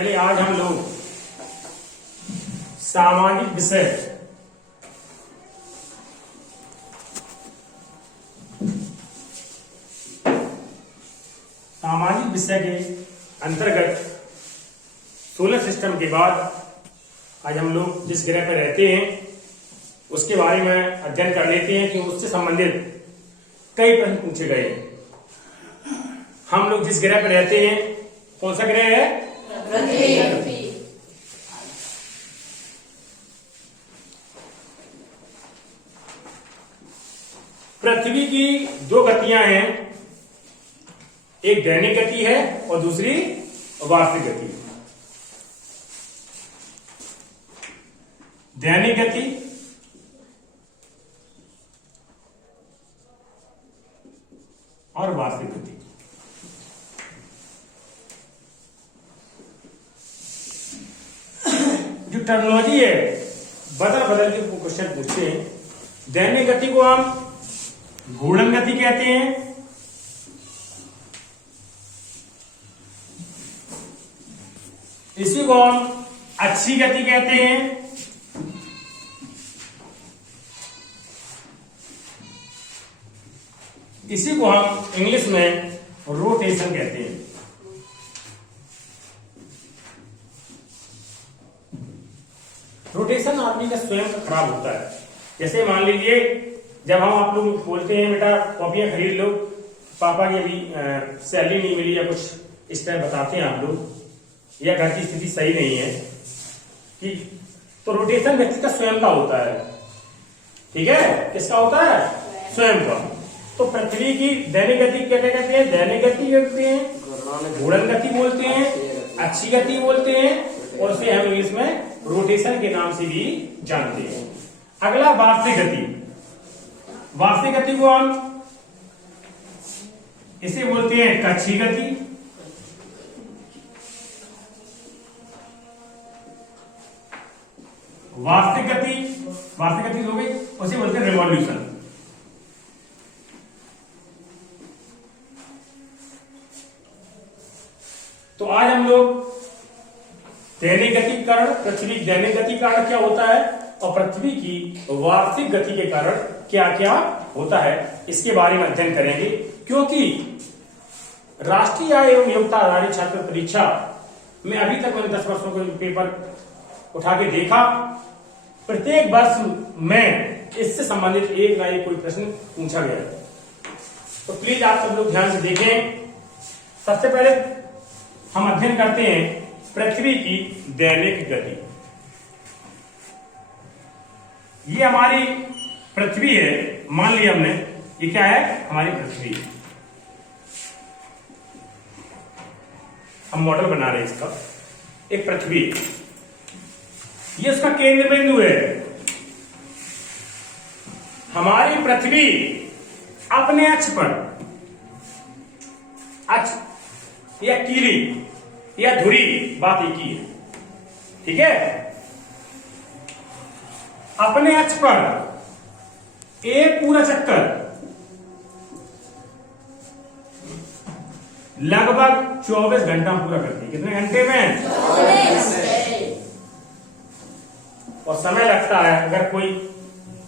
चलिए आज हम लोग सामाजिक विषय के अंतर्गत सोलर सिस्टम के बाद आज हम लोग जिस ग्रह पर रहते हैं उसके बारे में अध्ययन कर लेते हैं कि उससे संबंधित कई प्रश्न पूछे गए हैं। हम लोग जिस ग्रह पर रहते हैं कौन सा ग्रह है? पृथ्वी। पृथ्वी की दो गतियां हैं, एक दैनिक गति है और दूसरी वार्षिक गति। दैनिक गति और वार्षिक गति। जो टर्मिनोलॉजी है बदल बदल के क्वेश्चन पूछते हैं। दैनिक गति को हम घूर्णन गति कहते हैं, इसी को हम अक्षीय गति कहते हैं, इसी को हम इंग्लिश में रोटेशन कहते हैं। रोटेशन आदमी का स्वयं का खराब होता है। जैसे मान लीजिए जब हम आप लोग बोलते हैं बेटा कॉपियां खरीद लो, पापा की अभी सैलरी नहीं मिली या कुछ इस तरह बताते हैं आप लोग, या घर की स्थिति सही नहीं है कि तो रोटेशन व्यक्ति का स्वयं का होता है। ठीक है, किसका होता है? स्वयं का। तो पृथ्वी की दैनिक गति क्या कहते हैं? दैनिक गति कहते हैं, घूर्णन गति बोलते हैं, अक्षीय गति बोलते हैं और उसे हम इंग्लिश में रोटेशन के नाम से भी जानते हैं। अगला वार्षिक गति। वार्षिक गति को हम इसे बोलते हैं कक्षीय गति, वार्षिक गति हो गई, उसे बोलते हैं रिवॉल्यूशन। तो आज हम लोग दैनिक गति के कारण, पृथ्वी की दैनिक गति के कारण क्या होता है और पृथ्वी की वार्षिक गति के कारण क्या क्या होता है इसके बारे में अध्ययन करेंगे। क्योंकि राष्ट्रीय आय एवं योग्यता आधारित छात्र परीक्षा में अभी तक मैंने 10 वर्षों के पेपर उठा के देखा, प्रत्येक वर्ष में इससे संबंधित एक ना एक कोई प्रश्न पूछा गया है। तो प्लीज आप सब लोग ध्यान से देखें। सबसे पहले हम अध्ययन करते हैं पृथ्वी की दैनिक गति। ये हमारी पृथ्वी है, मान लिया हमने, ये क्या है? हमारी पृथ्वी। हम मॉडल बना रहे हैं इसका, एक पृथ्वी, ये उसका केंद्र बिंदु है। हमारी पृथ्वी अपने अक्ष पर, अक्ष या कीली या धुरी, बात एक ही है। ठीक है, अपने अक्ष पर एक पूरा चक्कर लगभग 24 घंटा पूरा करती है। कितने घंटे में? 24। और समय लगता है, अगर कोई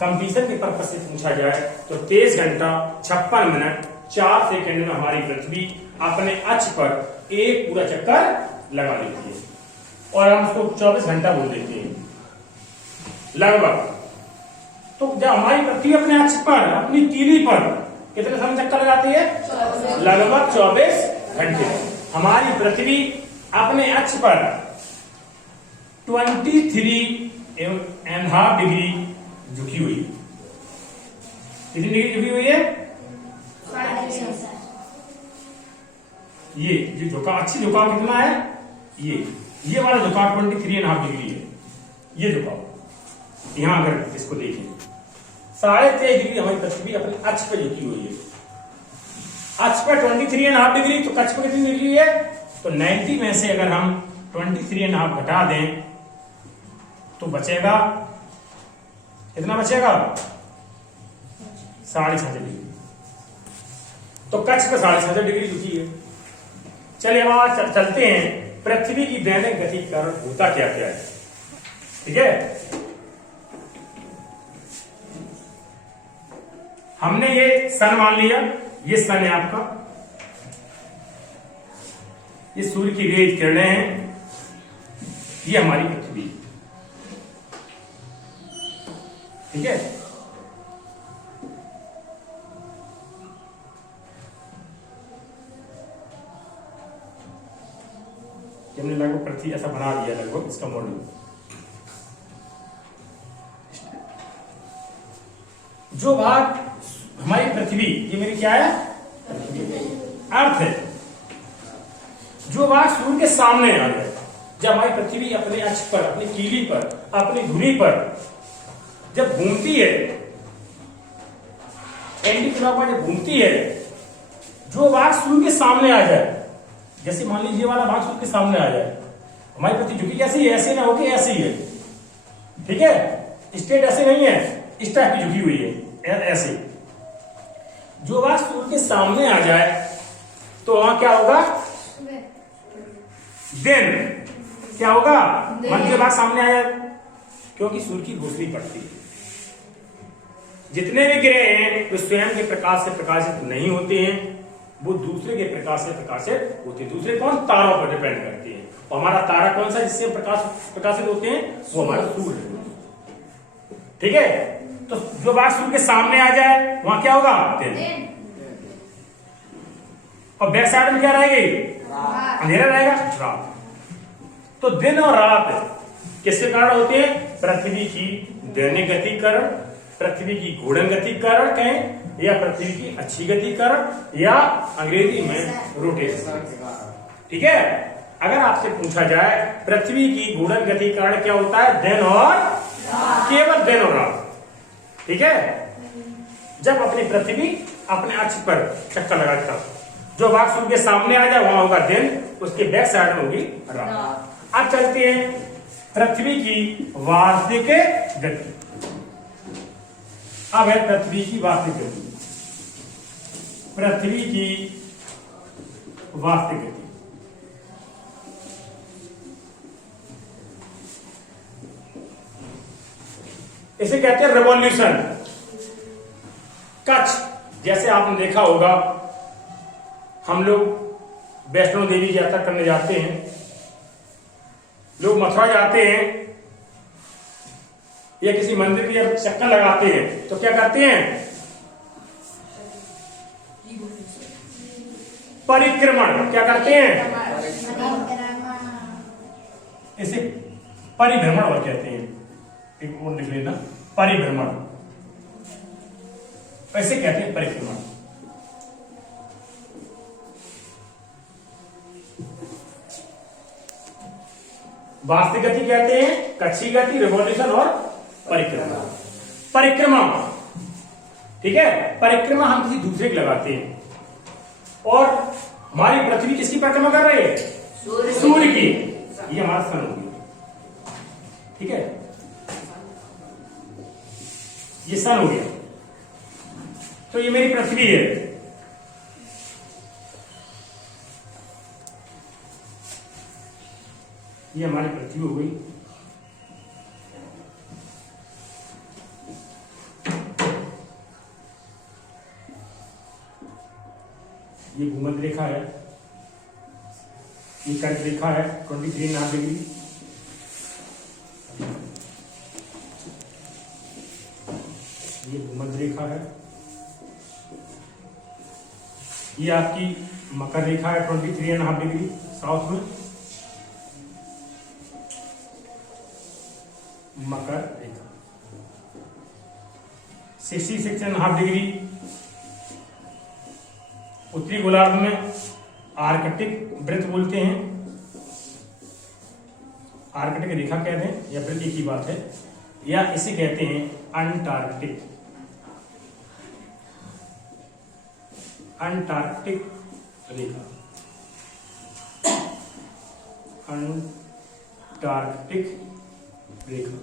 कंपटीशन के पर्पज से पूछा जाए तो 23 घंटा 56 मिनट 4 सेकंड में हमारी पृथ्वी अपने अक्ष पर एक पूरा चक्कर लगा लेती है और हम उसको 24 घंटा बोल देते हैं लगभग। तो जब हमारी पृथ्वी अपने अक्ष पर, अपनी तीली पर कितने समय चक्कर लगाती है? लगभग 24 घंटे। हमारी पृथ्वी अपने अक्ष पर 23.5 डिग्री झुकी हुई। कितनी डिग्री झुकी हुई है? ये जो झुकाव, अच्छी झुकाव कितना है? ये वाला झुकाव 23.5 डिग्री है। ये झुकाव यहां अगर इसको देखें 23.5 डिग्री हमारी पृथ्वी अपने अक्ष पे झुकी हुई है। अक्ष पे 23.5 डिग्री, तो कक्ष पे कितनी डिग्री है? तो 90 में से अगर हम 23.5 घटा दें तो बचेगा, कितना बचेगा? 6.5 डिग्री। तो कक्ष पे 6.5 डिग्री झुकी है। चलिए अब चलते हैं पृथ्वी की दैनिक गति के कारण होता क्या क्या है। ठीक है, हमने ये सन मान लिया, ये सन है आपका, ये सूर्य की रेज किरणें हैं, ये हमारी पृथ्वी। ठीक है, हमने लगभग पृथ्वी ऐसा बना दिया, लगभग इसका मॉडल। जो भाग हमारी पृथ्वी, ये मेरी क्या है, अर्थ है, जो भाग सूर्य के सामने आ जाए, जब हमारी पृथ्वी अपने अक्ष पर, अपनी कीली पर, अपनी धुरी पर जब घूमती है, एंटी क्लॉकवाइज जब घूमती है, जो भाग सूर्य के सामने आ जाए, जैसे मान लीजिए वाला भाग सूर्य के सामने आ जाए, हमारी पृथ्वी झुकी कैसी है, ऐसे ना होके ऐसे ही है। ठीक है, स्ट्रेट ऐसे नहीं है, इस टाइप की झुकी हुई है, ऐसे। जो भाग सूर्य के सामने आ जाए तो वहां क्या होगा, दिन क्या होगा, मध्य भाग सामने आ जाए, क्योंकि सूर्य की रोशनी पड़ती है। जितने भी ग्रह हैं वो स्वयं के प्रकाश से प्रकाशित नहीं होते हैं, वो दूसरे के प्रकाश से प्रकाशित होते हैं। दूसरे कौन, तारों पर डिपेंड करते हैं। और हमारा तारा कौन सा जिससे प्रकाशित होते हैं, वो हमारा सूर्य है। ठीक है, तो जो बात सूर्य के सामने आ जाए वहां क्या होगा, दिन। और बैक साइड में क्या रहेगी, अंधेरा रहेगा, रात। तो दिन और रात किसके कारण होते हैं, पृथ्वी की दैनिक गति कारण, पृथ्वी की घूर्णन गति कारण कहें, या पृथ्वी की अच्छी गति कारण, या अंग्रेजी में रोटेशन। ठीक है, अगर आपसे पूछा जाए पृथ्वी की घूर्णन गति कारण क्या होता है, दिन और केवल दिन और रात। ठीक है, जब अपनी पृथ्वी अपने अक्ष पर चक्कर लगाता, जो भाग सूर्य के सामने आ जाए वहां होगा दिन, उसके बैक साइड में होगी रात। अब चलते हैं पृथ्वी की वार्षिक गति। अब है पृथ्वी की वार्षिक गति, पृथ्वी की वार्षिक गति। इसे कहते हैं रिवॉल्यूशन। कच्छ, जैसे आपने देखा होगा, हम लोग वैष्णो देवी की यात्रा करने जाते हैं, लोग मथुरा जाते हैं या किसी मंदिर की जब चक्कर लगाते हैं तो क्या करते हैं, परिक्रमण। क्या करते हैं, इसे परिभ्रमण और कहते हैं। एक और लिख लेना, परिभ्रमण, ऐसे कहते हैं परिक्रमण। वास्तविक गति कहते हैं, कच्छी गति, रिवॉल्यूशन और परिक्रमा। परिक्रमा, ठीक है, परिक्रमा हम किसी दूसरे की लगाते हैं, और हमारी पृथ्वी किसकी परिक्रमा कर रही है, सूर्य की। ये हमारा सन हो गया। ठीक है, ये सन हो गया, तो ये मेरी पृथ्वी है। ये हमारी पृथ्वी हो गई। ये भूमध्य रेखा है, ये कर्क रेखा है 23.5 डिग्री। ये भूमध्य रेखा है, ये आपकी मकर रेखा है 23.5 डिग्री साउथ में, मकर रेखा 66.5 डिग्री उत्तरी गोलार्ध में, आर्कटिक वृत्त बोलते हैं, आर्कटिक रेखा कहते हैं, या वृत्त की बात है, या इसे कहते हैं अंटार्कटिक, अंटार्कटिक रेखा, अंटार्कटिक रेखा।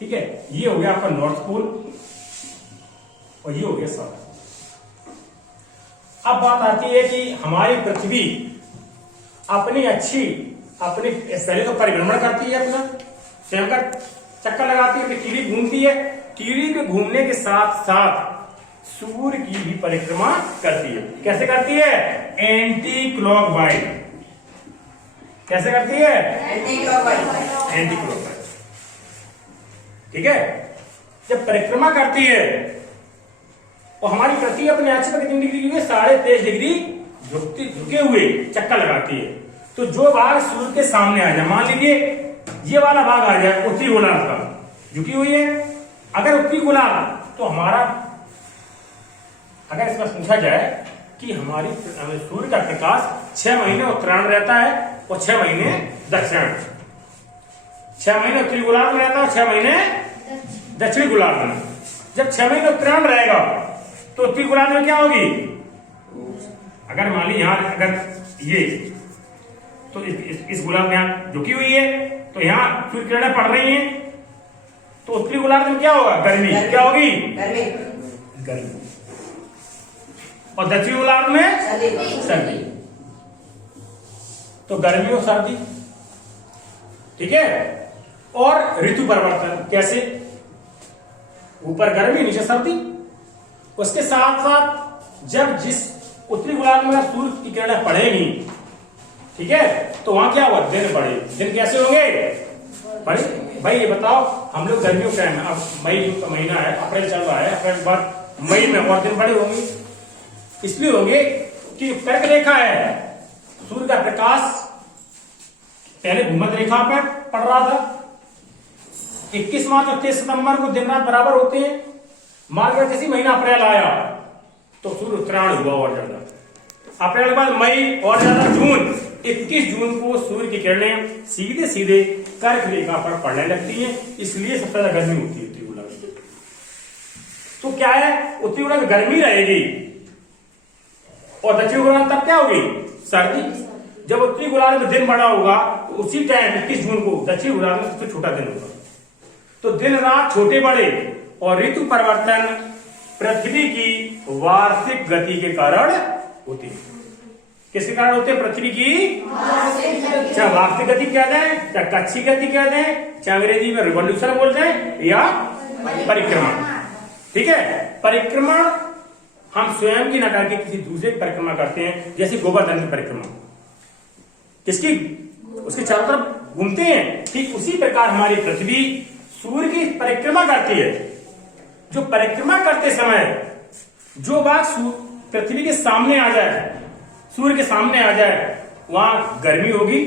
ठीक है, ये हो गया आपका नॉर्थ पोल और ये हो गया साउथ। अब बात आती है कि हमारी पृथ्वी अपनी पहले तो परिभ्रमण करती है, अपना स्वयं का चक्कर लगाती है, अपनी कीड़ी घूमती है, कीड़ी के घूमने के साथ साथ सूर्य की भी परिक्रमा करती है। कैसे करती है? Anti clockwise. कैसे करती है? Anti clockwise. ठीक है। जब परिक्रमा करती है और हमारी पृथ्वी अपने अक्ष पर कितनी डिग्री की? 23.5 डिग्री झुके हुए चक्कर लगाती है। तो जो भाग सूर्य के सामने आ जाए, मान लीजिए ये वाला भाग आ जाए उत्तरी गोलार्ध का, झुकी हुई है। अगर उत्तरी गोलार्ध, तो हमारा अगर इसमें पूछा जाए कि हमारी सूर्य का प्रकाश 6 महीने उत्तरायण रहता है और 6 महीने दक्षिण। 6 महीने उत्तरी गोलार्ध में रहता है, 6 महीने दक्षिणी गोलार्ध में। जब 6 महीने उत्तरायण रहेगा तो उत्तरी गोलार्ध में क्या होगी? अगर मान ली यहां अगर ये तो इस गोलार्ध में यहां झुकी हुई है, तो यहां सूर्य किरणें पड़ रही हैं, तो उत्तरी गोलार्ध में क्या होगा? गर्मी। क्या होगी? गर्मी। और दक्षिणी गोलार्ध में सर्दी। तो गर्मी और सर्दी। ठीक है। और ऋतु परिवर्तन कैसे? ऊपर गर्मी, नीचे सर्दी। उसके साथ साथ जब जिस उत्तरी गोलार्ध में सूर्य की किरणें पड़ेगी, ठीक है, तो वहां क्या हुआ? दिन बढ़े। दिन कैसे होंगे? बड़े। भाई ये बताओ, हम लोग गर्मियों के टाइम में, अब मई का महीना है, अप्रैल चल रहा है, अप्रैल के बाद मई में और दिन बड़े होंगे। इसलिए होंगे कि कर्क रेखा है, सूर्य का प्रकाश पहले भूमध्य रेखा पर पड़ रहा था। 21 मार्च और 23 सितंबर को दिन रात बराबर होते हैं। मान लो जैसे महीना अप्रैल आया तो सूर्य उत्तरायण हुआ और ज्यादा। अप्रैल के बाद मई और ज्यादा जून। 21 जून को सूर्य की किरणें सीधे सीधे कर्क रेखा पर पड़ने लगती हैं, इसलिए सबसे ज्यादा गर्मी होती है उत्तरी गोलार्ध में। तो क्या है? उत्तरी गोलार्ध में गर्मी रहेगी और दक्षिणी गोलार्ध तब क्या होगी? सर्दी। जब उत्तरी गोलार्ध में दिन बड़ा होगा तो उसी टाइम 21 जून को दक्षिणी गोलार्ध में सबसे छोटा दिन होगा। तो दिन रात छोटे बड़े और ऋतु परिवर्तन पृथ्वी की वार्षिक गति के कारण होती है। किसके कारण होते हैं? पृथ्वी की चाहे वार्षिक गति कह दें, चाहे कक्षी गति कह दें, चाहे अंग्रेजी में रिवॉल्यूशन बोल दें, या परिक्रमा। ठीक है। परिक्रमा हम स्वयं की न करके किसी दूसरे की परिक्रमा करते हैं, जैसे गोवर्धन की परिक्रमा। किसकी? उसके चारों तरफ घूमते हैं। ठीक उसी प्रकार हमारी पृथ्वी सूर्य की परिक्रमा करती है। जो परिक्रमा करते समय जो भाग पृथ्वी के सामने आ जाए, सूर्य के सामने आ जाए, वहां गर्मी होगी,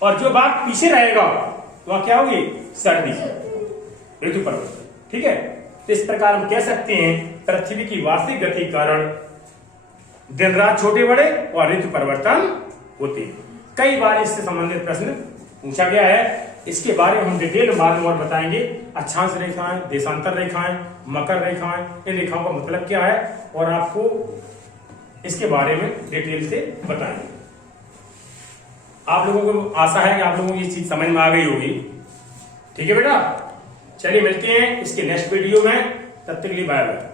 और जो भाग पीछे रहेगा वहां क्या होगी? सर्दी, ऋतु परिवर्तन। ठीक है। तो इस प्रकार हम कह सकते हैं पृथ्वी की वार्षिक गति के कारण दिन रात छोटे बड़े और ऋतु परिवर्तन होते हैं। कई बार इससे संबंधित प्रश्न पूछा गया है। इसके बारे में हम डिटेल में बाद में और बताएंगे। अक्षांश रेखाएं, देशांतर रेखाएं, मकर रेखाएं, इन रेखाओं का मतलब क्या है, और आपको इसके बारे में डिटेल से बताएंगे। आप लोगों को आशा है कि आप लोगों को ये चीज समझ में आ गई होगी। ठीक है बेटा, चलिए मिलते हैं इसके नेक्स्ट वीडियो में। तब तक के लिए बाय बाय।